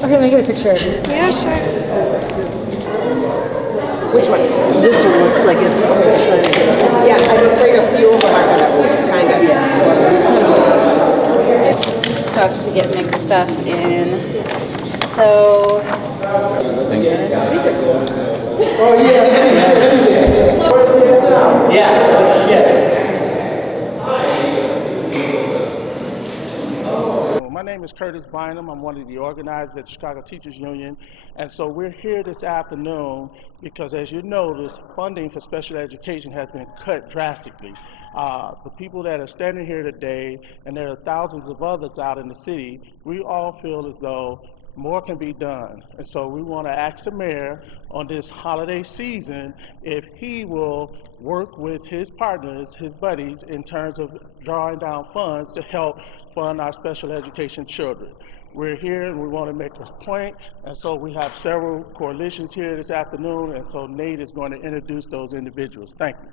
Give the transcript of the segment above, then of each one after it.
Okay, let me get a picture of this. Yeah, sure. Which one? This one looks like it's shiny. Yeah, I'm afraid a few of them are going to kind of. Stuff to get mixed stuff in. So, My name is Curtis Bynum. I'm one of the organizers at the Chicago Teachers Union. And so we're here this afternoon because, as you notice, funding for special education has been cut drastically. The people that are standing here today, and there are thousands of others out in the city, we all feel as though more can be done. And so we want to ask the mayor on this holiday season if he will work with his partners, his buddies, in terms of drawing down funds to help fund our special education children. We're here and we want to make a point, and so we have several coalitions here this afternoon, and so Nate is going to introduce those individuals. Thank you.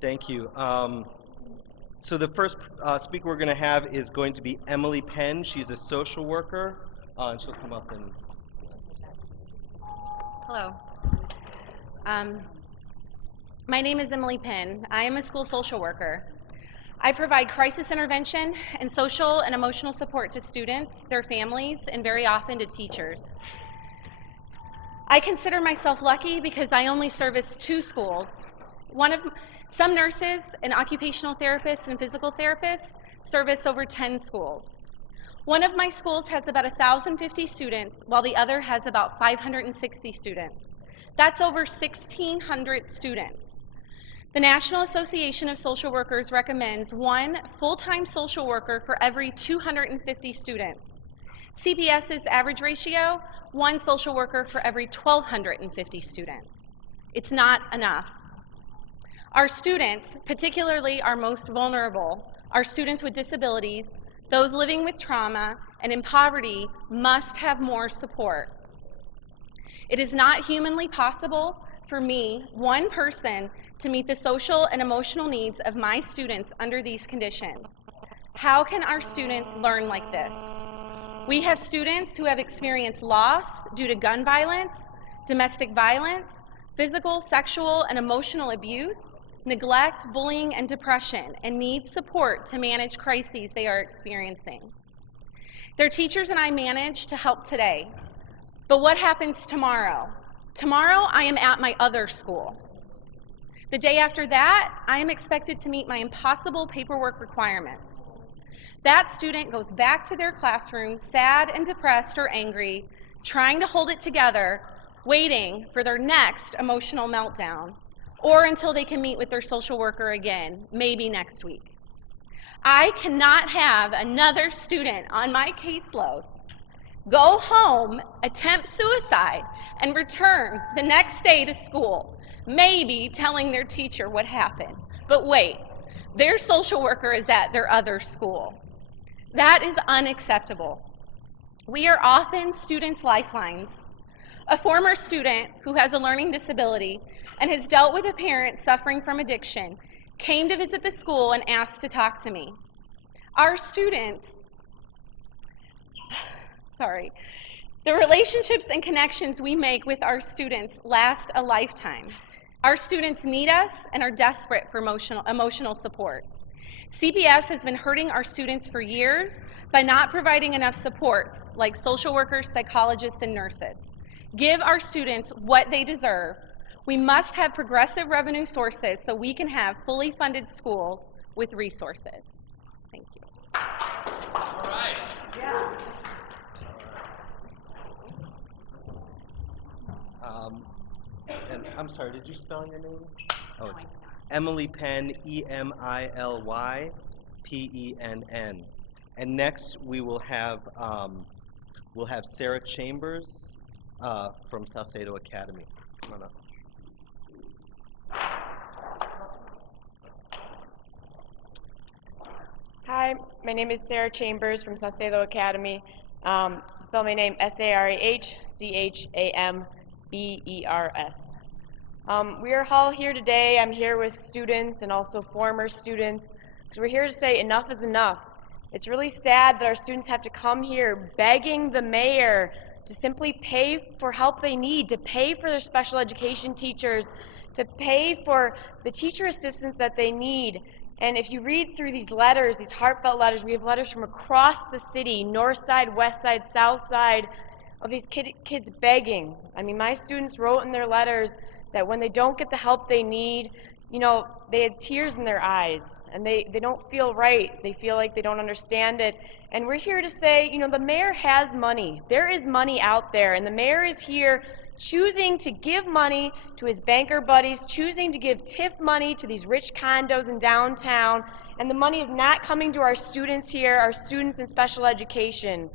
Thank you. So the first speaker we're going to have is going to be Emily Penn. She's a social worker, and she'll come up and... Hello. My name is Emily Penn. I am a school social worker. I provide crisis intervention and social and emotional support to students, their families, and very often to teachers. I consider myself lucky because I only service 2 schools. Some nurses and occupational therapists and physical therapists service over 10 schools. One of my schools has about 1,050 students, while the other has about 560 students. That's over 1,600 students. The National Association of Social Workers recommends 1 full-time social worker for every 250 students. CPS's average ratio, 1 social worker for every 1,250 students. It's not enough. Our students, particularly our most vulnerable, our students with disabilities, those living with trauma and in poverty, must have more support. It is not humanly possible for me, one person, to meet the social and emotional needs of my students under these conditions. How can our students learn like this? We have students who have experienced loss due to gun violence, domestic violence, physical, sexual, and emotional abuse, neglect, bullying, and depression, and need support to manage crises they are experiencing. Their teachers and I manage to help today. But what happens tomorrow? Tomorrow, I am at my other school. The day after that, I am expected to meet my impossible paperwork requirements. That student goes back to their classroom, sad and depressed or angry, trying to hold it together, waiting for their next emotional meltdown, or until they can meet with their social worker again, maybe next week. I cannot have another student on my caseload go home, attempt suicide, and return the next day to school, maybe telling their teacher what happened. But wait, their social worker is at their other school. That is unacceptable. We are often students' lifelines. A former student who has a learning disability and has dealt with a parent suffering from addiction came to visit the school and asked to talk to me. Our students, the relationships and connections we make with our students last a lifetime. Our students need us and are desperate for emotional support. CPS has been hurting our students for years by not providing enough supports like social workers, psychologists, and nurses. Give our students what they deserve. We must have progressive revenue sources so we can have fully funded schools with resources. Thank you. All right. Yeah. And I'm sorry, did you spell your name? Oh, it's Emily Penn, EMILYPENN. And next we will have Sarah Chambers from Salcedo Academy. Come on up. Hi, my name is Sarah Chambers from Salcedo Academy. Spell my name SARAHCHAMBERS. We are all here today. I'm here with students and also former students because we're here to say enough is enough. It's really sad that our students have to come here begging the mayor to simply pay for help they need, to pay for their special education teachers, to pay for the teacher assistants that they need. And if you read through these letters, these heartfelt letters, we have letters from across the city, north side, west side, south side, of these kids begging. I mean, my students wrote in their letters that when they don't get the help they need, you know, they had tears in their eyes, and they don't feel right. They feel like they don't understand it. And we're here to say, you know, the mayor has money. There is money out there, and the mayor is here choosing to give money to his banker buddies, choosing to give TIF money to these rich condos in downtown, and the money is not coming to our students here, our students in special education.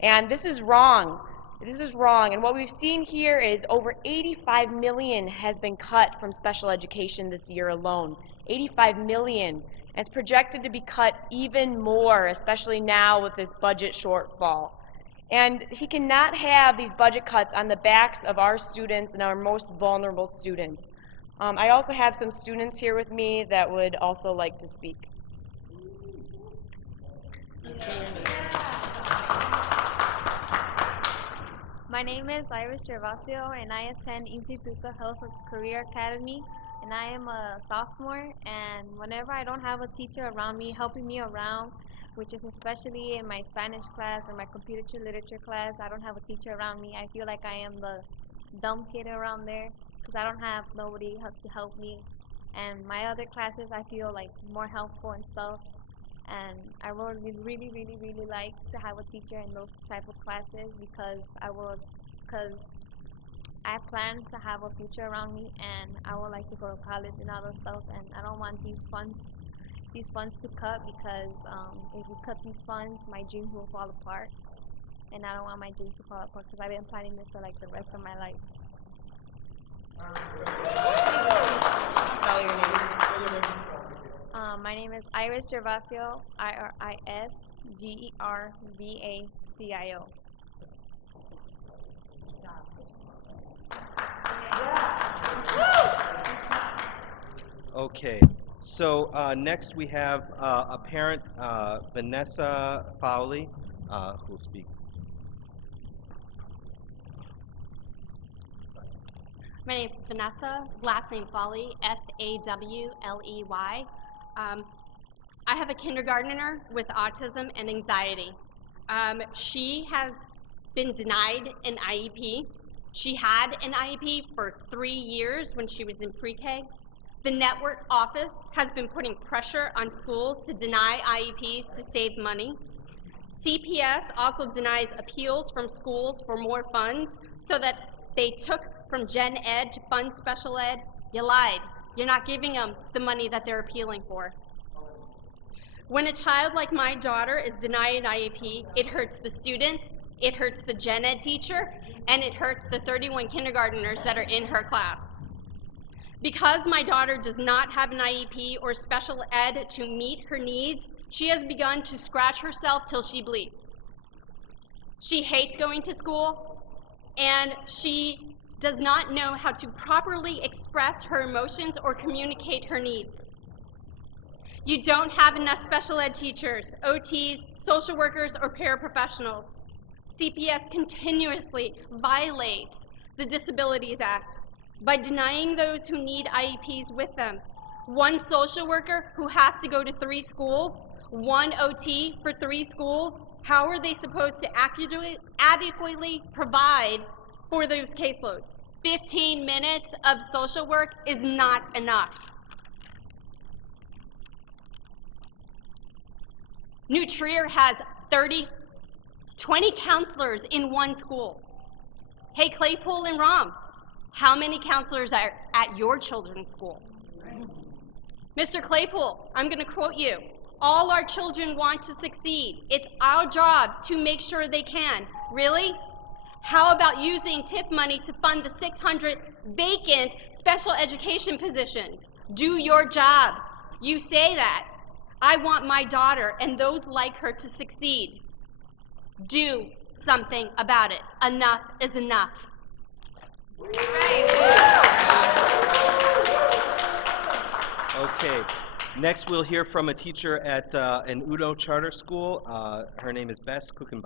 And this is wrong. This is wrong, and what we've seen here is over $85 million has been cut from special education this year alone. $85 million. And it's projected to be cut even more, especially now with this budget shortfall. And he cannot have these budget cuts on the backs of our students and our most vulnerable students. I also have some students here with me that would also like to speak. My name is Iris Gervasio, and I attend Instituto Health Career Academy, and I am a sophomore. And whenever I don't have a teacher around me, helping me around, which is especially in my Spanish class or my computer literature class, I don't have a teacher around me. I feel like I am the dumb kid around there because I don't have nobody to help me. And my other classes, I feel like more helpful and stuff. And I would really like to have a teacher in those type of classes because I plan to have a future around me, and I would like to go to college and all those stuff. And I don't want these funds to cut because if we cut these funds, my dreams will fall apart. And I don't want my dreams to fall apart because I've been planning this for like the rest of my life. Spell your name. My name is Iris Gervasio, IRISGERVACIO. Okay, so next we have a parent, Vanessa Polly, who will speak. My name is Vanessa, last name Polly, Fawley. I have a kindergartner with autism and anxiety. She has been denied an IEP. She had an IEP for 3 years when she was in pre-K. The network office has been putting pressure on schools to deny IEPs to save money. CPS also denies appeals from schools for more funds so that they took from Gen Ed to fund special ed. You lied. You're not giving them the money that they're appealing for. When a child like my daughter is denied an IEP, it hurts the students, it hurts the Gen Ed teacher, and it hurts the 31 kindergartners that are in her class. Because my daughter does not have an IEP or special ed to meet her needs, she has begun to scratch herself till she bleeds. She hates going to school, and she does not know how to properly express her emotions or communicate her needs. You don't have enough special ed teachers, OTs, social workers, or paraprofessionals. CPS continuously violates the Disabilities Act by denying those who need IEPs with them. One social worker who has to go to 3 schools, one OT for 3 schools. How are they supposed to adequately provide for those caseloads? 15 minutes of social work is not enough. New Trier has 20 counselors in one school. Hey, Claypool and Rom, how many counselors are at your children's school? Mr. Claypool, I'm going to quote you. All our children want to succeed. It's our job to make sure they can. Really? How about using TIF money to fund the 600 vacant special education positions? Do your job. You say that. I want my daughter and those like her to succeed. Do something about it. Enough is enough. Okay, Next, we'll hear from a teacher at an Uno charter school. Her name is Gouken.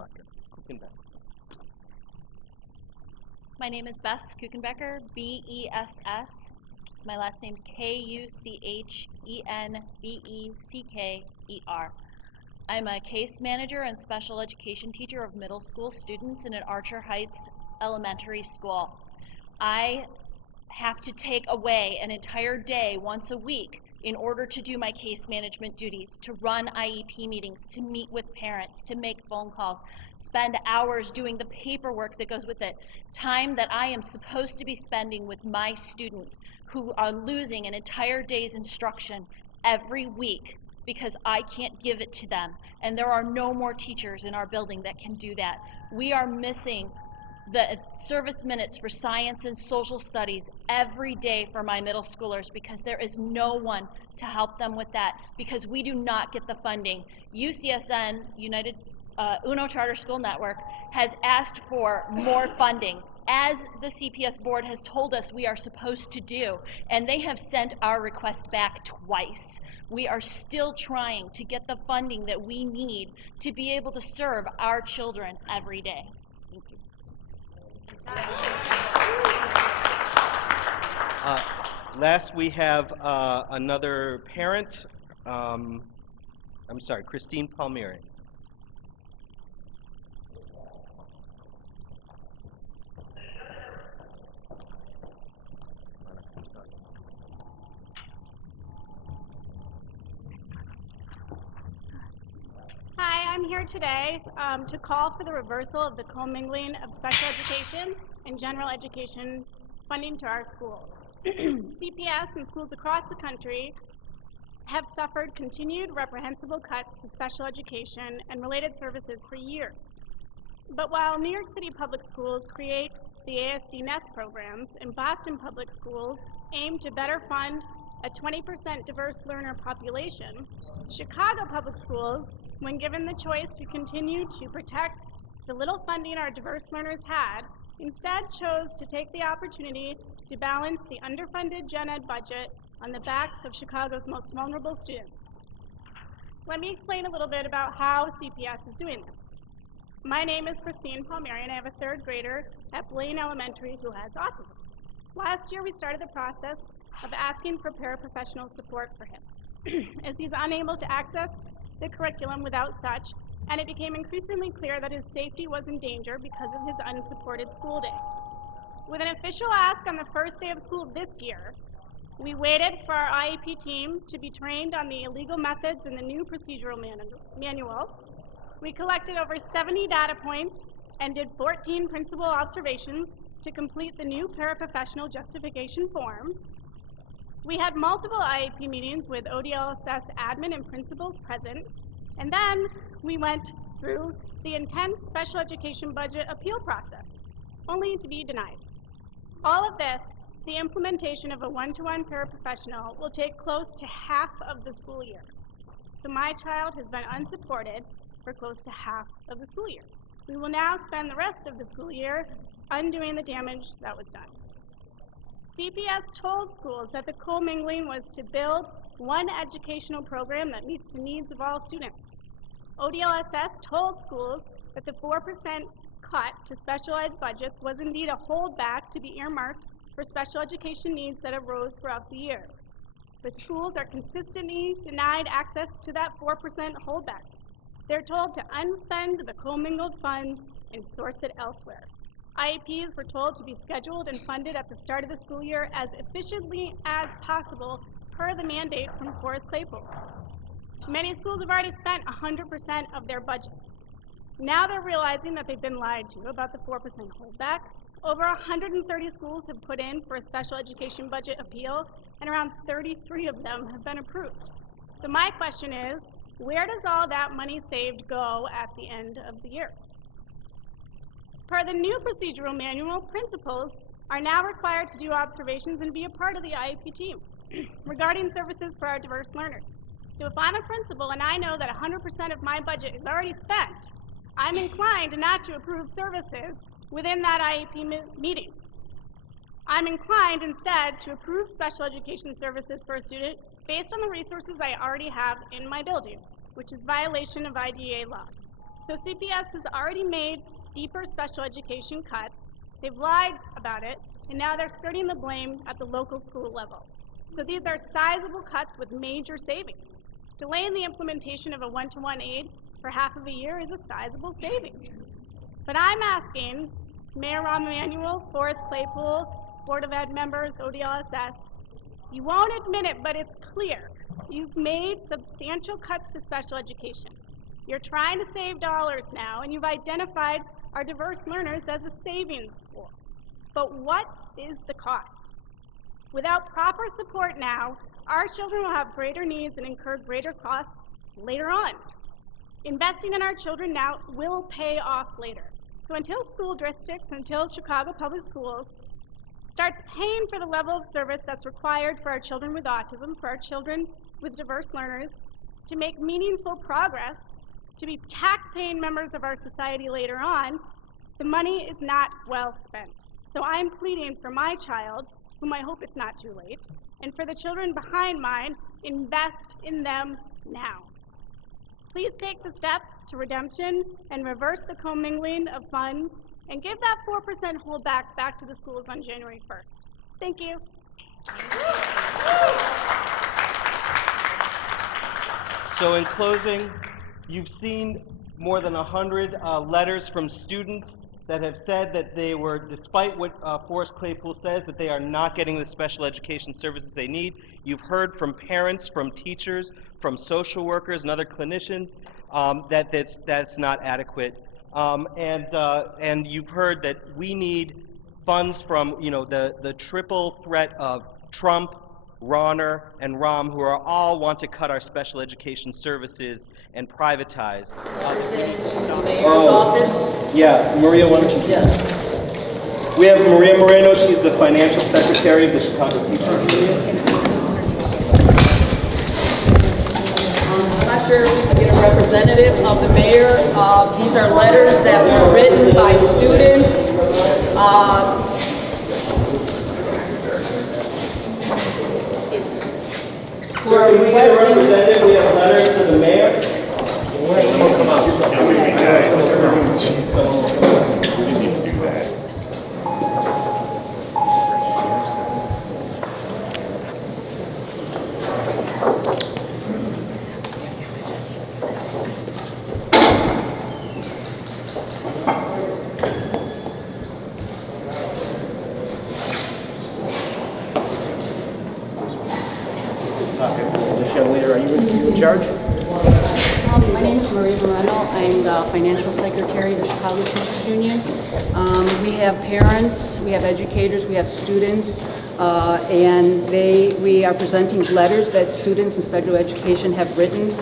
My name is Bess Becker, B-E-S-S. My last name K-U-C-H-E-N-B-E-C-K-E-R. I'm a case manager and special education teacher of middle school students in an Archer Heights elementary school. I have to take away an entire day once a week in order to do my case management duties, to run IEP meetings, to meet with parents, to make phone calls, spend hours doing the paperwork that goes with it, time that I am supposed to be spending with my students who are losing an entire day's instruction every week because I can't give it to them. And there are no more teachers in our building that can do that. We are missing the service minutes for science and social studies every day for my middle schoolers because there is no one to help them with that because we do not get the funding. UCSN, Uno Charter School Network, has asked for more funding, as the CPS board has told us we are supposed to do, and they have sent our request back twice. We are still trying to get the funding that we need to be able to serve our children every day. Thank you. Last, we have another parent. Christine Palmieri. Hi, I'm here today to call for the reversal of the commingling of special education and general education funding to our schools. CPS and schools across the country have suffered continued reprehensible cuts to special education and related services for years. But while New York City public schools create the ASD Nest programs and Boston public schools aim to better fund a 20% diverse learner population, Chicago public schools, when given the choice to continue to protect the little funding our diverse learners had, instead chose to take the opportunity to balance the underfunded gen ed budget on the backs of Chicago's most vulnerable students. Let me explain a little bit about how CPS is doing this. My name is Christine Palmieri, and I have a third grader at Blaine Elementary who has autism. Last year, we started the process of asking for paraprofessional support for him, as he's unable to access the curriculum without such, and it became increasingly clear that his safety was in danger because of his unsupported school day. With an official ask on the first day of school this year, we waited for our IEP team to be trained on the illegal methods in the new procedural manual. We collected over 70 data points and did 14 principal observations to complete the new paraprofessional justification form. We had multiple IEP meetings with ODLSS admin and principals present, and then we went through the intense special education budget appeal process, only to be denied. All of this, the implementation of a one-to-one paraprofessional, will take close to half of the school year. So my child has been unsupported for close to half of the school year. We will now spend the rest of the school year undoing the damage that was done. CPS told schools that the commingling was to build one educational program that meets the needs of all students. ODLSS told schools that the 4% cut to special ed budgets was indeed a holdback to be earmarked for special education needs that arose throughout the year. But schools are consistently denied access to that 4% holdback. They're told to unspend the commingled funds and source it elsewhere. IEPs were told to be scheduled and funded at the start of the school year as efficiently as possible per the mandate from Forrest Claypool. Many schools have already spent 100% of their budgets. Now they're realizing that they've been lied to about the 4% holdback. Over 130 schools have put in for a special education budget appeal, and around 33 of them have been approved. So my question is, where does all that money saved go at the end of the year? Per the new procedural manual, principals are now required to do observations and be a part of the IEP team regarding services for our diverse learners. So if I'm a principal and I know that 100% of my budget is already spent, I'm inclined not to approve services within that IEP meeting. I'm inclined instead to approve special education services for a student based on the resources I already have in my building, which is violation of IDEA laws. So CPS has already made deeper special education cuts. They've lied about it, and now they're skirting the blame at the local school level. So these are sizable cuts with major savings. Delaying the implementation of a one-to-one aid for half of a year is a sizable savings. But I'm asking Mayor Rahm Emanuel, Forrest Claypool, Board of Ed members, ODLSS, you won't admit it, but it's clear. You've made substantial cuts to special education. You're trying to save dollars now, and you've identified our diverse learners as a savings pool. But what is the cost? Without proper support now, our children will have greater needs and incur greater costs later on. Investing in our children now will pay off later. So until school districts, until Chicago Public Schools starts paying for the level of service that's required for our children with autism, for our children with diverse learners, to make meaningful progress, to be tax-paying members of our society later on, the money is not well spent. So I'm pleading for my child, whom I hope it's not too late, and for the children behind mine, invest in them now. Please take the steps to redemption and reverse the commingling of funds and give that 4% holdback back to the schools on January 1st. Thank you. So in closing, you've seen more than 100 letters from students that have said that they were, despite what Forrest Claypool says, that they are not getting the special education services they need. You've heard from parents, from teachers, from social workers and other clinicians that that's not adequate. And you've heard that we need funds from, you know, the triple threat of Trump, Rauner, and Rahm, who are all want to cut our special education services and privatize. We need to stop. Mayor's office? Yeah, Maria, why don't you? Yeah. We have Maria Moreno. She's the financial secretary of the Chicago Teachers Union. I'm not sure if we can get a representative of the mayor. These are letters that were written by students. So can we get a representative? We have letters to the mayor. Someone come up. We didn't need to do that. This young leader, are you in charge? My name is Maria Moreno. I'm the financial secretary of the Chicago Teachers Union. We have parents, we have educators, we have students, and we are presenting letters that students in special education have written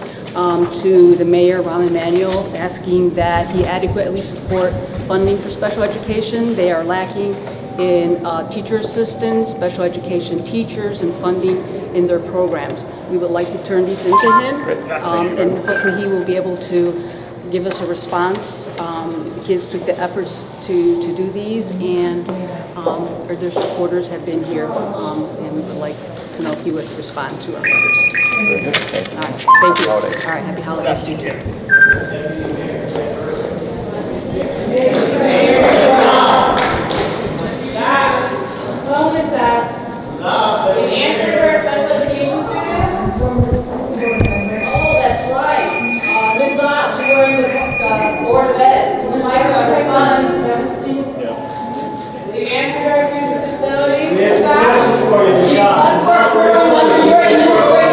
to the mayor, Rahm Emanuel, asking that he adequately support funding for special education. They are lacking in teacher assistants, special education teachers, and funding in their programs. We would like to turn these into him, and hopefully he will be able to give us a response. Kids took the efforts to do these, and their supporters have been here, and we would like to know if he would respond to our letters. All right, thank you. All right, happy holidays to you too. Hello, Ms. Zapp. You answered for a special education student? Oh, that's right. Ms. Zapp, you were in the Board of Ed. Would you like to respond? You answered our student with disabilities? We have questions for you. Let's work. You're administrator.